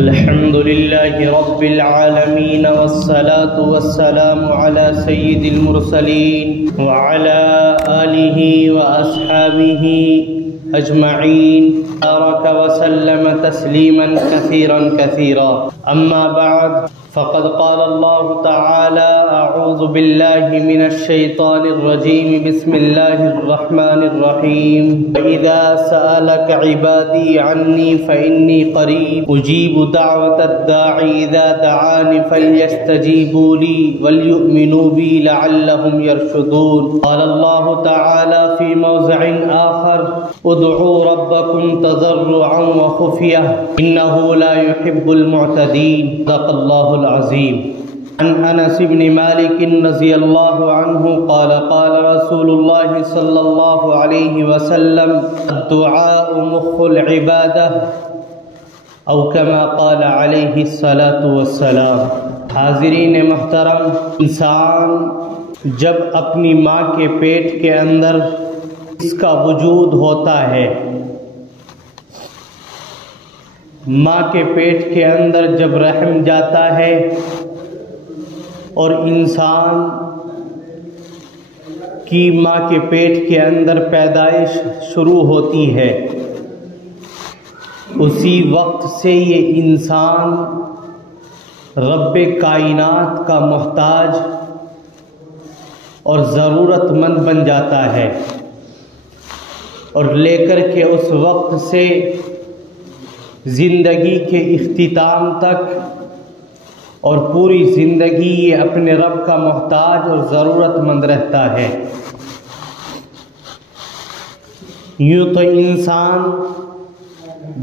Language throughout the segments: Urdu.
الحمد لله رب العالمين والصلاة والسلام على سيد المرسلين وعلى آله وأصحابه أجمعين بارك وسلم تسليما كثيرا أما بعد فقد قال الله تعالى أعوذ بالله من الشيطان الرجيم بسم الله الرحمن الرحيم وإذا سألك عبادي عني فإني قريب أجيب دعوة الداعي إذا دعاني فليستجيبوا لي وليؤمنوا بي لعلهم يرشدون. قال الله تعالى في موضع آخر ادعوا ربكم تضرعا وخفية إنه لا يحب المعتدين. صدق الله العظيم. عن انس بن مالك رضي الله عنه قال قال رسول الله صلى الله عليه وسلم الدعاء مخ العبادة او كما قال علیہ الصلاۃ والسلام. حاضرین محترم، انسان جب اپنی ماں کے پیٹ کے اندر اس کا وجود ہوتا ہے، ماں کے پیٹ کے اندر جب رحم جاتا ہے اور انسان کی ماں کے پیٹ کے اندر پیدائش شروع ہوتی ہے، اسی وقت سے یہ انسان رب کائنات کا محتاج اور ضرورت مند بن جاتا ہے، اور لے کر کے اس وقت سے زندگی کے اختتام تک اور پوری زندگی یہ اپنے رب کا محتاج اور ضرورت مند رہتا ہے. یوں تو انسان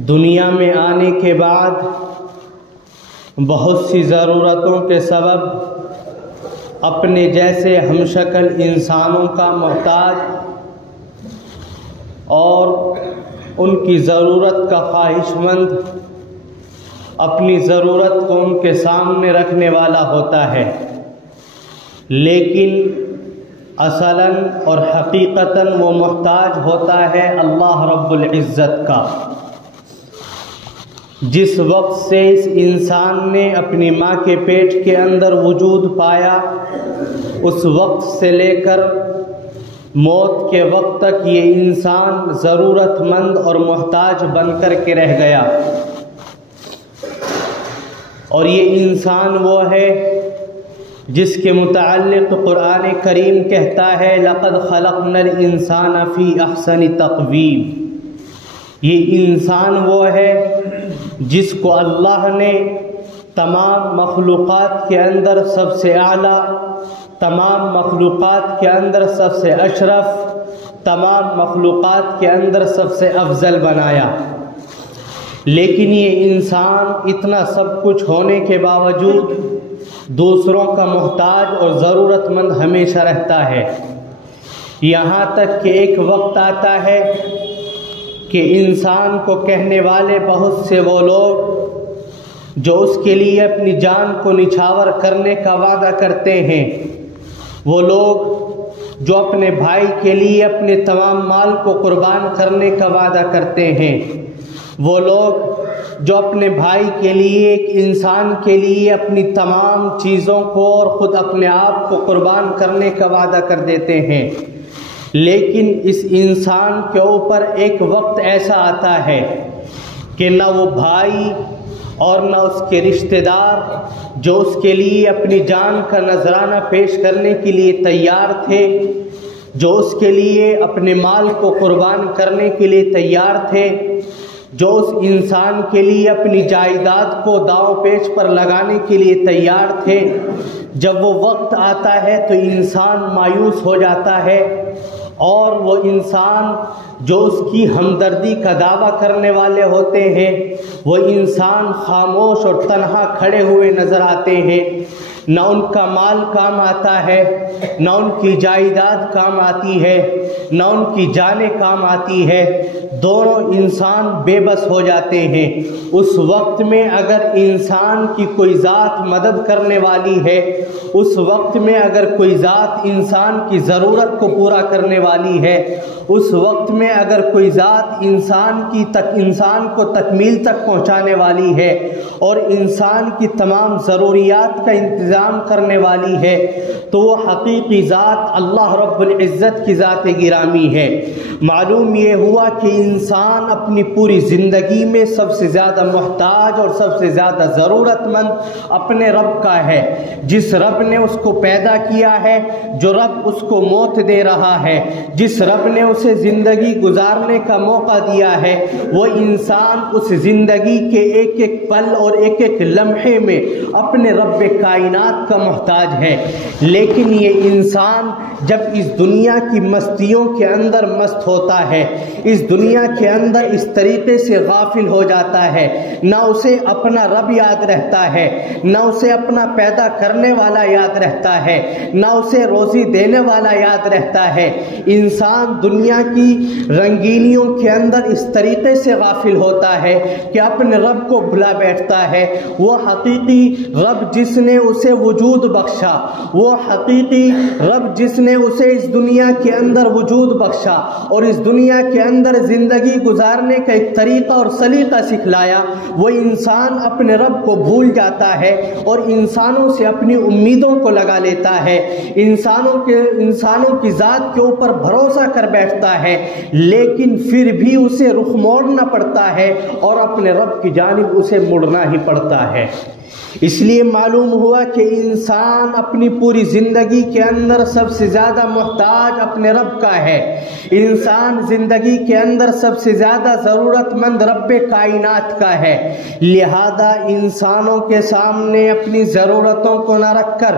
دنیا میں آنے کے بعد بہت سی ضرورتوں کے سبب اپنے جیسے ہمشکل انسانوں کا محتاج اور ان کی ضرورت کا خواہش مند، اپنی ضرورت کو ان کے سامنے رکھنے والا ہوتا ہے، لیکن اصلاً اور حقیقتاً وہ محتاج ہوتا ہے اللہ رب العزت کا. جس وقت سے اس انسان نے اپنی ماں کے پیٹ کے اندر وجود پایا، اس وقت سے لے کر موت کے وقت تک یہ انسان ضرورت مند اور محتاج بن کر کے رہ گیا. اور یہ انسان وہ ہے جس کے متعلق قرآن کریم کہتا ہے لَقَدْ خَلَقْنَا الْإِنسَانَ فِي أَحْسَنِ تَقْوِيمٍ. یہ انسان وہ ہے جس کو اللہ نے تمام مخلوقات کے اندر سب سے اعلیٰ، تمام مخلوقات کے اندر سب سے اشرف، تمام مخلوقات کے اندر سب سے افضل بنایا. لیکن یہ انسان اتنا سب کچھ ہونے کے باوجود دوسروں کا محتاج اور ضرورت مند ہمیشہ رہتا ہے. یہاں تک کہ ایک وقت آتا ہے کہ انسان کو کہنے والے بہت سے وہ لوگ جو اس کے لیے اپنی جان کو نچھاور کرنے کا وعدہ کرتے ہیں، وہ لوگ جو اپنے بھائی کے لیے اپنے تمام مال کو قربان کرنے کا وعدہ کرتے ہیں، وہ لوگ جو اپنے بھائی کے لیے، ایک انسان کے لیے اپنی تمام چیزوں کو اور خود اپنے آپ کو قربان کرنے کا وعدہ کر دیتے ہیں، لیکن اس انسان کے اوپر ایک وقت ایسا آتا ہے کہ نہ وہ بھائی اور نہ اس کے رشتہ دار جو اس کے لیے اپنی جان کا نذرانہ پیش کرنے کے لیے تیار تھے، جو اس کے لیے اپنے مال کو قربان کرنے کے لیے تیار تھے، جو اس انسان کے لیے اپنی جائیداد کو داؤں پیچ پر لگانے کے لیے تیار تھے، جب وہ وقت آتا ہے تو انسان مایوس ہو جاتا ہے، اور وہ انسان جو اس کی ہمدردی کا دعویٰ کرنے والے ہوتے ہیں وہ انسان خاموش اور تنہا کھڑے ہوئے نظر آتے ہیں. نہ ان کا مال کام آتا ہے، نہ ان کی جائیداد کام آتی ہے، نہ ان کی جانیں کام آتی ہے، دونوں انسان بے بس ہو جاتے ہیں۔ اس وقت میں اگر انسان کی کوئی ذات مدد کرنے والی ہے، اس وقت میں اگر کوئی ذات انسان کی ضرورت کو پورا کرنے والی ہے، اس وقت میں اگر کوئی ذات انسان کو تکمیل تک پہنچانے والی ہے اور انسان کی تمام ضروریات کا انتظام کرنے والی ہے، تو وہ حقیقی ذات اللہ رب العزت کی ذات گرامی ہے۔ معلوم یہ ہوا کہ انسان اپنی پوری زندگی میں سب سے زیادہ محتاج اور سب سے زیادہ ضرورت مند اپنے رب کا ہے، جس رب نے اس کو پیدا کیا ہے، جو رب اس کو موت دے رہا ہے، جس رب نے اسے زندگی گزارنے کا موقع دیا ہے، وہ انسان اس زندگی کے ایک ایک پل اور ایک ایک لمحے میں اپنے رب کائنات کا محتاج ہے۔ لیکن یہ انسان جب اس دنیا کی مستیوں کے اندر مست ہوتا ہے، اس دنیا کے اندر اس طریقے سے غافل ہو جاتا ہے، نہ اسے اپنا رب یاد رہتا ہے، نہ اسے اپنا پیدا کرنے والا یاد رہتا ہے، نہ اسے روزی دینے والا یاد رہتا ہے، انسان دنیا کی رنگینیوں کے اندر اس طریقے سے غافل ہوتا ہے کہ اپنے رب کو بھلا بیٹھتا ہے۔ وہ حقیقی رب جس نے اسے وجود بخشا، وہ حقیقی رب جس نے اسے اس دنیا کے اندر وجود بخشا اور اس دنیا کے اندر زندگی گزارنے کا ایک طریقہ اور سلیقہ سکھلایا، وہ انسان اپنے رب کو بھول جاتا ہے اور انسانوں سے اپنی امیدوں کو لگا لیتا ہے، انسانوں کی ذات کے اوپر بھروسہ کر بیٹھتا ہے، لیکن پھر بھی اسے رخ موڑنا پڑتا ہے اور اپنے رب کی جانب اسے مڑنا ہی پڑتا ہے۔ اس لیے معلوم ہوا کہ انسان اپنی پوری زندگی کے اندر سب سے زیادہ محتاج اپنے رب کا ہے۔ انسان زندگی کے اندر سب سے زیادہ ضرورت مند رب کائنات کا ہے، لہذا انسانوں کے سامنے اپنی ضرورتوں کو نہ رکھ کر،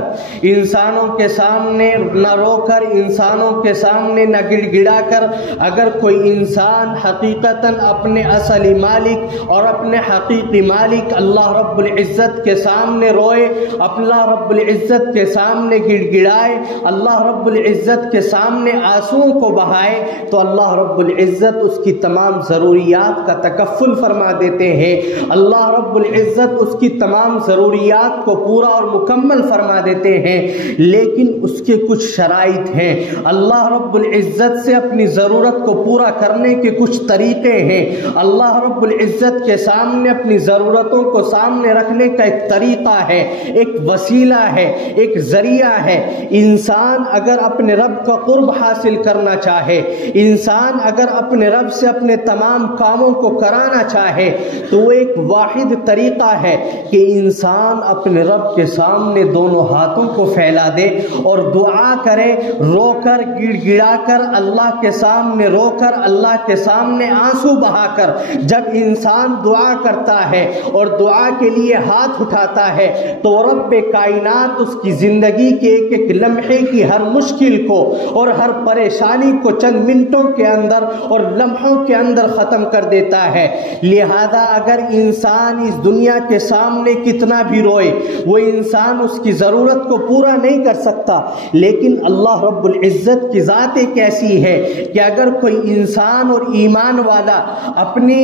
انسانوں کے سامنے نہ رو کر، انسانوں کے سامنے نہ گڑ گڑا کر، اگر کوئی انسان حقیقتاً اپنے اصلی مالک اور اپنے حقیقی مالک اللہ رب العزت کے سامنے روئے، اللہ رب العزت کے سامنے گڑ گڑائے، اللہ رب العزت کے سامنے آنسوؤں کو بہائے، تو اللہ رب العزت اس کی تمام ضروریات کا تکفل فرما دیتے ہیں، اللہ رب العزت اس کی تمام ضروریات کو پورا اور مکمل فرما دیتے ہیں۔ لیکن اس کے کچھ شرائط ہیں، اللہ رب العزت سے اپنی ضرورت کو پورا کرنے کے کچھ طریقے ہیں، اللہ رب العزت کے سامنے اپنی ضرورتوں کو سامنے رکھنے کا ایک طریقہ ہے، ایک وسیلہ ہے، ایک ذریعہ ہے۔ انسان اگر اپنے رب کا قرب حاصل کرنا چاہے، انسان اگر اپنے رب سے اپنے تمام کاموں کو کرانا چاہے، تو وہ ایک واحد طریقہ ہے کہ انسان اپنے رب کے سامنے دونوں ہاتھوں کو پھیلا دے اور دعا کرے، رو کر گڑ گڑا کر اللہ کے سامنے رو کر، اللہ کے سامنے آنسو بہا کر جب انسان دعا کرتا ہے اور دعا کے لیے ہاتھ اٹھاتا ہے، تو رب کائنات اس کی زندگی کے ایک ایک لمحے کی ہر مشکل کو اور ہر پریشانی کو چند منٹوں کے اندر اور لمحوں کے اندر ختم کر دیتا ہے۔ لہذا اگر انسان اس دنیا کے سامنے کتنا بھی روئے، وہ انسان اس کی ضرورت کو پورا نہیں کر سکتا، لیکن اللہ رب العزت کی ذات ایک ایسی ہے کہ اگر کوئی انسان اور ایمان والا اپنی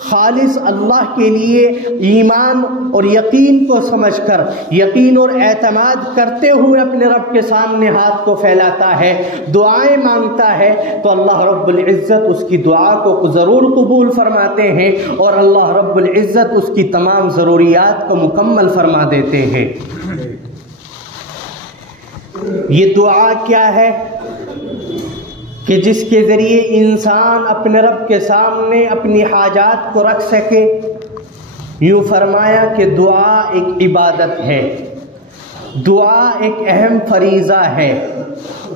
خالص اللہ کے لیے ایمان اور یقین کو سمجھ کر، یقین اور اعتماد کرتے ہوئے اپنے رب کے سامنے ہاتھ کو پھیلاتا ہے، دعائیں مانگتا ہے، تو اللہ رب العزت اس کی دعا کو ضرور قبول فرماتے ہیں اور اللہ رب العزت اس کی تمام ضروریات کو مکمل فرما دیتے ہیں۔ یہ دعا کیا ہے کہ جس کے ذریعے انسان اپنے رب کے سامنے اپنی حاجات کو رکھ سکے؟ یوں فرمایا کہ دعا ایک عبادت ہے، دعا ایک اہم فریضہ ہے۔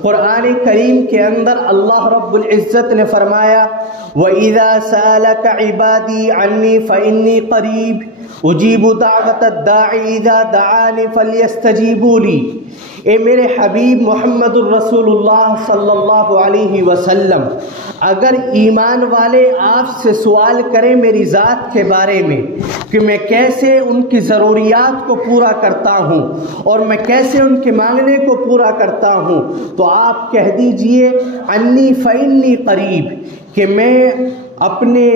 قرآن کریم کے اندر اللہ رب العزت نے فرمایا وَإِذَا سَأَلَكَ عِبَادِي عَنِّي فَإِنِّي قَرِيبٌ اجیب دعوت الداعی اذا دعانی فلیستجیبوا لی۔ اے میرے حبیب محمد الرسول اللہ صلی اللہ علیہ وسلم، اگر ایمان والے آپ سے سوال کریں میری ذات کے بارے میں کہ میں کیسے ان کی ضروریات کو پورا کرتا ہوں اور میں کیسے ان کے مانگنے کو پورا کرتا ہوں، تو آپ کہہ دیجئے انی فإنی قریب، کہ میں اپنے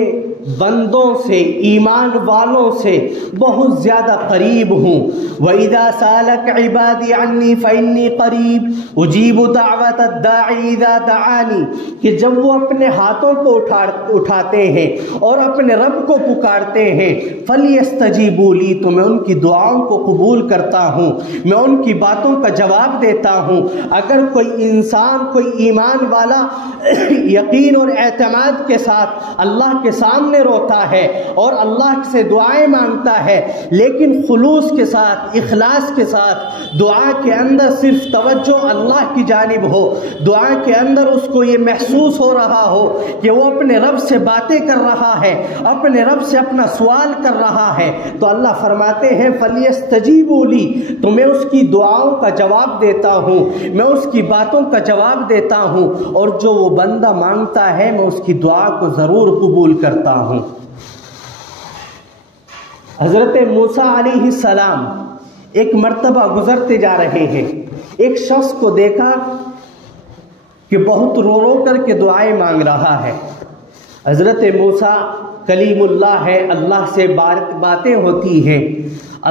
بندوں سے، ایمان والوں سے بہت زیادہ قریب ہوں۔ وَإِذَا سَأَلَكَ عِبَادِي عَنِّي فَإِنِّي قَرِيبٌ أُجِيبُ دَعْوَةَ الدَّاعِ إِذَا دَعَانِي، کہ جب وہ اپنے ہاتھوں کو اٹھاتے ہیں اور اپنے رب کو پکارتے ہیں فَلْيَسْتَجِيبُوا لِي، تو میں ان کی دعاؤں کو قبول کرتا ہوں، میں ان کی باتوں کا جواب دیتا ہوں۔ اگر کوئی انسان، کوئی ایمان والا یقین اور اعتماد کے ساتھ اللہ کے سامنے روتا ہے اور اللہ سے دعائیں مانگتا ہے، لیکن خلوص کے ساتھ، اخلاص کے ساتھ، دعا کے اندر صرف توجہ اللہ کی جانب ہو، دعا کے اندر اس کو یہ محسوس ہو رہا ہو کہ وہ اپنے رب سے باتیں کر رہا ہے، اپنے رب سے اپنا سوال کر رہا ہے، تو اللہ فرماتے ہیں فَلْيَسْتَجِيبُوا لِي، تو میں اس کی دعاؤں کا جواب دیتا ہوں، میں اس کی باتوں کا جواب دیتا ہوں، اور جو وہ بندہ مانگتا ہے میں اس کی دعا کو ضرور قبول کرتا ہوں۔ حضرت موسیٰ علیہ السلام ایک مرتبہ گزرتے جا رہے ہیں، ایک شخص کو دیکھا کہ بہت رو رو کر کے دعائیں مانگ رہا ہے۔ حضرت موسیٰ کلیم اللہ ہے، اللہ سے باتیں ہوتی ہیں،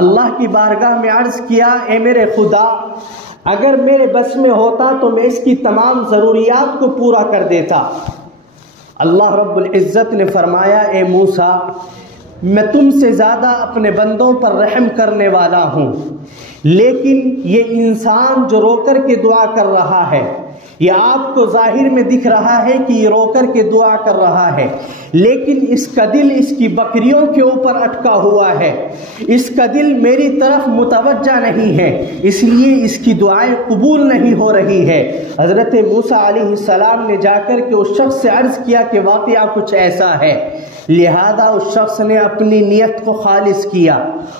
اللہ کی بارگاہ میں عرض کیا اے میرے خدا، اگر میرے بس میں ہوتا تو میں اس کی تمام ضروریات کو پورا کر دیتا۔ اللہ رب العزت نے فرمایا اے موسیٰ، میں تم سے زیادہ اپنے بندوں پر رحم کرنے والا ہوں، لیکن یہ انسان جو رو کر کے دعا کر رہا ہے، یہ آپ کو ظاہر میں دکھ رہا ہے کہ یہ رو کر کے دعا کر رہا ہے، لیکن اس کا دل اس کی بکریوں کے اوپر اٹکا ہوا ہے، اس کا دل میری طرف متوجہ نہیں ہے، اس لیے اس کی دعائیں قبول نہیں ہو رہی ہے۔ حضرت موسیٰ علیہ السلام نے جا کر کے اس شخص سے عرض کیا کہ واقعہ کچھ ایسا ہے، لہذا اس شخص نے اپنی نیت کو خالص کیا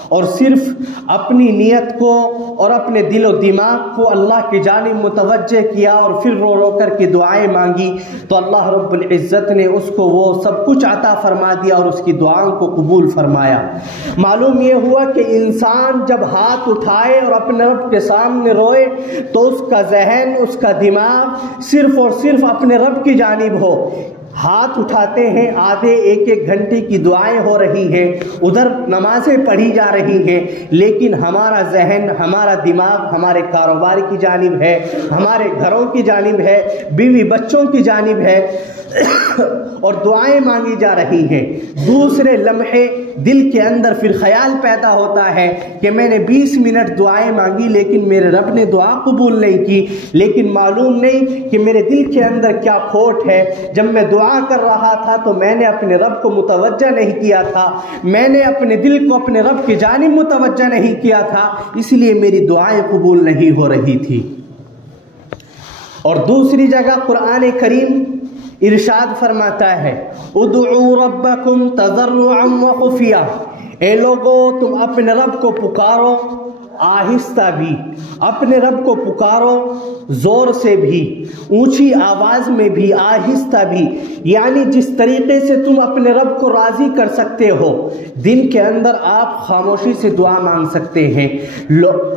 اور صرف اپنی نیت کو اور اپنے دل و دماغ کو اللہ کی جانب متوجہ کیا اور پھر رو رو کر کے دعائیں مانگی، تو اللہ رب العزت نے اس کو وہ سب کچھ عطا فرما دیا اور اس کی دعاؤں کو قبول فرمایا۔ معلوم یہ ہوا کہ انسان جب ہاتھ اٹھائے اور اپنے رب کے سامنے روئے تو اس کا ذہن، اس کا دماغ صرف اور صرف اپنے رب کی جانب ہو۔ ہاتھ اٹھاتے ہیں، آدھے ایک ایک گھنٹے کی دعائیں ہو رہی ہیں، ادھر نمازیں پڑھی جا رہی ہیں، لیکن ہمارا ذہن، ہمارا دماغ ہمارے کاروبار کی جانب ہے، ہمارے گھروں کی جانب ہے، بیوی بچوں کی جانب ہے اور دعائیں مانگی جا رہی ہیں۔ دوسرے لمحے دل کے اندر پھر خیال پیدا ہوتا ہے کہ میں نے 20 منٹ دعائیں مانگی لیکن میرے رب نے دعا قبول نہیں کی، لیکن معلوم نہیں کہ میرے دل کے اندر کیا کھوٹ ہے۔ جب میں دعا کر رہا تھا تو میں نے اپنے رب کو متوجہ نہیں کیا تھا، میں نے اپنے دل کو اپنے رب کی جانب متوجہ نہیں کیا تھا، اس لیے میری دعائیں قبول نہیں ہو رہی تھی۔ اور دوسری جگہ قرآن کریم ارشاد فرماتا ہے ادعوا ربکم تضرعا وخفیا، اے لوگو تم اپنے رب کو پکارو آہستہ بھی، اپنے رب کو پکارو زور سے بھی، اونچی آواز میں بھی، آہستہ بھی، یعنی جس طریقے سے تم اپنے رب کو راضی کر سکتے ہو۔ دن کے اندر آپ خاموشی سے دعا مانگ سکتے ہیں،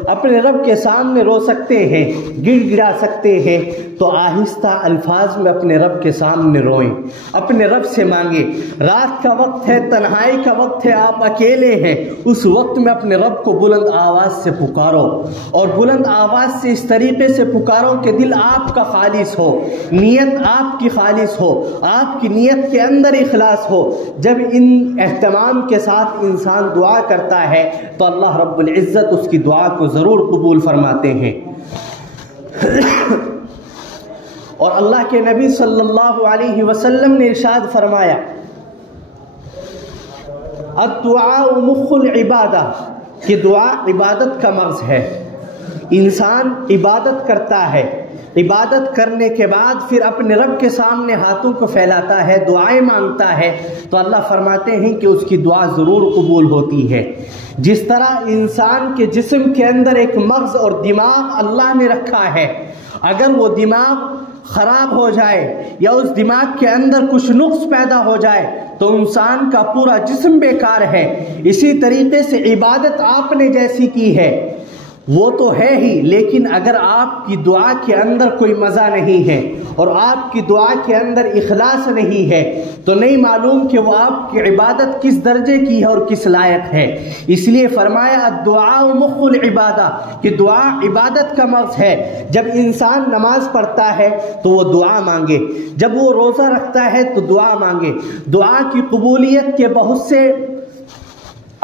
اپنے رب کے سامنے رو سکتے ہیں، گڑ گڑا سکتے ہیں، تو آہستہ الفاظ میں اپنے رب کے سامنے روئیں، اپنے رب سے مانگیں۔ رات کا وقت ہے، تنہائی کا وقت ہے، آپ اکیلے ہیں، اس وقت میں اپنے رب کو بلند آواز سے پکارو، اور بلند آواز سے اس طریقے سے پکارو کہ دل آپ کا خالص ہو، نیت آپ کی خالص ہو، آپ کی نیت کے اندر اخلاص ہو۔ جب ان اہتمام کے ساتھ انسان دعا کرتا ہے تو اللہ رب العزت اس کی دعا کو ضرور قبول فرماتے ہیں۔ اور اللہ کے نبی صلی اللہ علیہ وسلم نے ارشاد فرمایا الدعاء مخ العبادہ، کہ دعا عبادت کا مغز ہے۔ انسان عبادت کرتا ہے عبادت کرنے کے بعد پھر اپنے رب کے سامنے ہاتھوں کو پھیلاتا ہے، دعائیں مانگتا ہے، تو اللہ فرماتے ہیں کہ اس کی دعا ضرور قبول ہوتی ہے۔ جس طرح انسان کے جسم کے اندر ایک مغز اور دماغ اللہ نے رکھا ہے، اگر وہ دماغ خراب ہو جائے یا اس دماغ کے اندر کچھ نقص پیدا ہو جائے تو انسان کا پورا جسم بیکار ہے۔ اسی طریقے سے عبادت آپ نے جیسی کی ہے وہ تو ہے ہی، لیکن اگر آپ کی دعا کے اندر کوئی مزہ نہیں ہے اور آپ کی دعا کے اندر اخلاص نہیں ہے تو نہیں معلوم کہ وہ آپ کی عبادت کس درجے کی ہے اور کس لائق ہے۔ اس لیے فرمایا الدعاء مخ العبادہ، کہ دعا عبادت کا مغز ہے۔ جب انسان نماز پڑھتا ہے تو وہ دعا مانگے، جب وہ روزہ رکھتا ہے تو دعا مانگے۔ دعا کی قبولیت کے بہت سے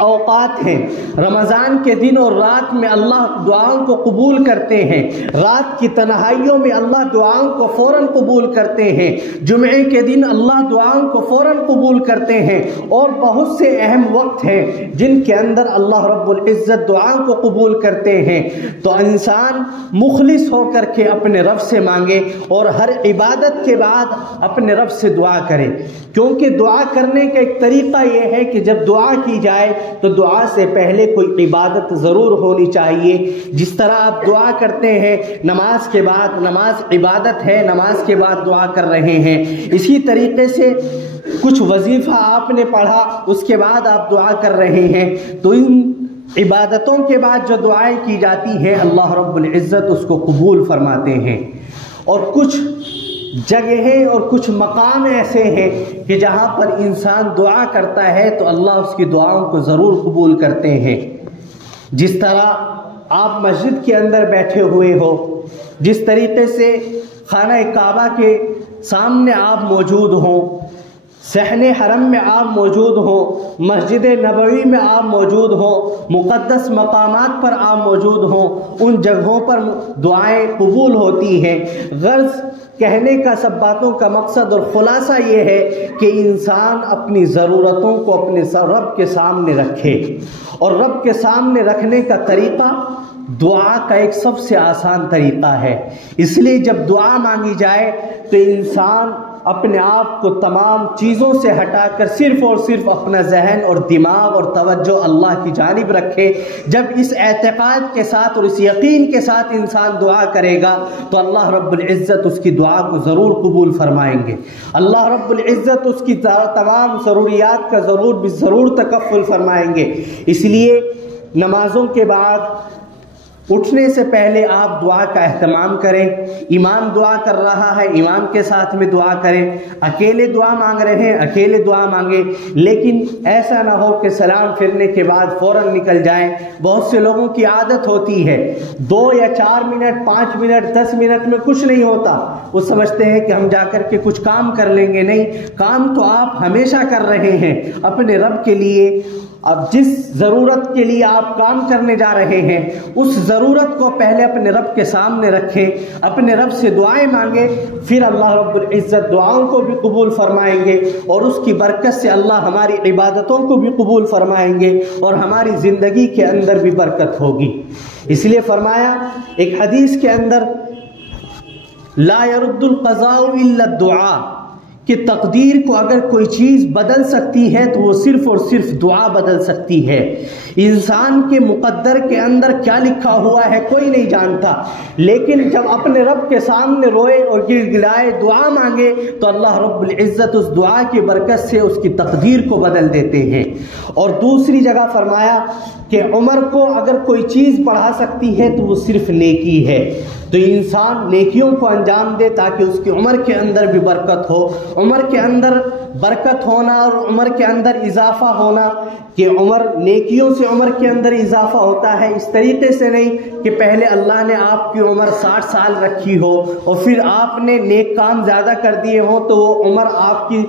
اوقات ہیں، رمضان کے دن اور رات میں اللہ دعاؤں کو قبول کرتے ہیں، رات کی تنہائیوں میں اللہ دعاؤں کو فوراً قبول کرتے ہیں، جمعے کے دن اللہ دعاؤں کو فوراً قبول کرتے ہیں، اور بہت سے اہم وقت ہیں جن کے اندر اللہ رب العزت دعاؤں کو قبول کرتے ہیں۔ تو انسان مخلص ہو کر کے اپنے رب سے مانگے اور ہر عبادت کے بعد اپنے رب سے دعا کرے، کیونکہ دعا کرنے کا ایک طریقہ یہ ہے کہ جب دعا کی جائے تو دعا سے پہلے کوئی عبادت ضرور ہونی چاہیے۔ جس طرح آپ دعا کرتے ہیں نماز کے بعد، نماز عبادت ہے، نماز کے بعد دعا کر رہے ہیں، اسی طریقے سے کچھ وظیفہ آپ نے پڑھا اس کے بعد آپ دعا کر رہے ہیں، تو ان عبادتوں کے بعد جو دعائیں کی جاتی ہیں اللہ رب العزت اس کو قبول فرماتے ہیں۔ اور کچھ جگہیں اور کچھ مقام ایسے ہیں کہ جہاں پر انسان دعا کرتا ہے تو اللہ اس کی دعاؤں کو ضرور قبول کرتے ہیں۔ جس طرح آپ مسجد کے اندر بیٹھے ہوئے ہو، جس طریقے سے خانہ کعبہ کے سامنے آپ موجود ہوں، صحن حرم میں آپ موجود ہوں، مسجد نبوی میں آپ موجود ہوں، مقدس مقامات پر آپ موجود ہوں، ان جگہوں پر دعائیں قبول ہوتی ہیں۔ غرض کہنے کا سب باتوں کا مقصد اور خلاصہ یہ ہے کہ انسان اپنی ضرورتوں کو اپنے رب کے سامنے رکھے، اور رب کے سامنے رکھنے کا طریقہ دعا کا ایک سب سے آسان طریقہ ہے۔ اس لیے جب دعا مانگی جائے تو انسان اپنے آپ کو تمام چیزوں سے ہٹا کر صرف اور صرف اپنا ذہن اور دماغ اور توجہ اللہ کی جانب رکھے۔ جب اس اعتقاد کے ساتھ اور اس یقین کے ساتھ انسان دعا کرے گا تو اللہ رب العزت اس کی دعا کو ضرور قبول فرمائیں گے، اللہ رب العزت اس کی تمام ضروریات کا ضرور تکفل فرمائیں گے۔ اس لیے نمازوں کے بعد اٹھنے سے پہلے آپ دعا کا اہتمام کریں۔ امام دعا کر رہا ہے، امام کے ساتھ میں دعا کریں، اکیلے دعا مانگ رہے ہیں اکیلے دعا مانگیں، لیکن ایسا نہ ہو کہ سلام پھرنے کے بعد فوراً نکل جائیں۔ بہت سے لوگوں کی عادت ہوتی ہے 2 یا 4 منٹ 5 منٹ 10 منٹ میں کچھ نہیں ہوتا، وہ سمجھتے ہیں کہ ہم جا کر کے کچھ کام کر لیں گے۔ نہیں، کام تو آپ ہمیشہ کر رہے ہیں اپنے رب کے لیے۔ اب جس ضرورت کے لیے آپ کام کرنے جا رہے ہیں اس ضرورت کو پہلے اپنے رب کے سامنے رکھیں، اپنے رب سے دعائیں مانگیں، پھر اللہ رب العزت دعاؤں کو بھی قبول فرمائیں گے، اور اس کی برکت سے اللہ ہماری عبادتوں کو بھی قبول فرمائیں گے اور ہماری زندگی کے اندر بھی برکت ہوگی۔ اس لیے فرمایا ایک حدیث کے اندر لا يرد القضاء الا الدعاء، کہ تقدیر کو اگر کوئی چیز بدل سکتی ہے تو وہ صرف اور صرف دعا بدل سکتی ہے۔ انسان کے مقدر کے اندر کیا لکھا ہوا ہے کوئی نہیں جانتا، لیکن جب اپنے رب کے سامنے روئے اور گر گلائے دعا مانگے تو اللہ رب العزت اس دعا کی برکت سے اس کی تقدیر کو بدل دیتے ہیں۔ اور دوسری جگہ فرمایا کہ عمر کو اگر کوئی چیز بڑھا سکتی ہے تو وہ صرف نیکی ہے، تو انسان نیکیوں کو انجام دے تاکہ اس کی عمر کے اندر بھی برکت ہو۔ عمر کے اندر برکت ہونا اور عمر کے اندر اضافہ ہونا، کہ عمر نیکیوں سے عمر کے اندر اضافہ ہوتا ہے، اس طریقے سے نہیں کہ پہلے اللہ نے آپ کی عمر 60 سال رکھی ہو اور پھر آپ نے نیک کام زیادہ کر دیے ہوں تو وہ عمر آپ کی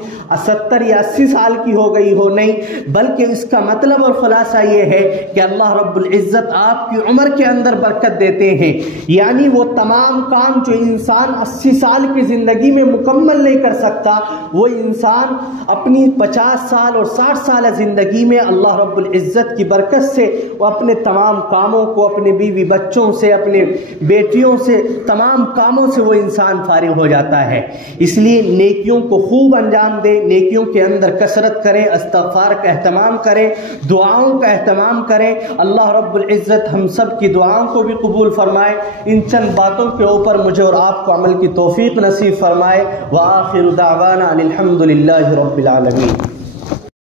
70 یا 80 سال کی ہو گئی ہو، نہیں، بلکہ اس کا مطلب اور خلاصہ یہ ہے کہ اللہ رب العزت آپ کی عمر کے اندر برکت دیتے ہیں۔ یعنی وہ تمام کام جو انسان 80 سال کی زندگی میں مکمل نہیں کر سکتا وہ انسان اپنی 50 سال اور 60 سالہ زندگی میں اللہ رب العزت کی برکت سے وہ اپنے تمام کاموں کو، اپنے بیوی بچوں سے، اپنے بیٹیوں سے، تمام کاموں سے وہ انسان فارغ ہو جاتا ہے۔ اس لیے نیکیوں کو خوب انجام دے، نیکیوں کے اندر کثرت کریں، استغفار کا اہتمام کریں، دعاؤں کا اہتمام کریں۔ اللہ رب العزت ہم سب کی دعاؤں کو بھی قبول فرمائے، ان چند باتوں کے اوپر مجھے اور آپ کو عمل کی توفیق نصیب فرمائے۔ وآخر دعوانا الحمد للہ رب العالمین۔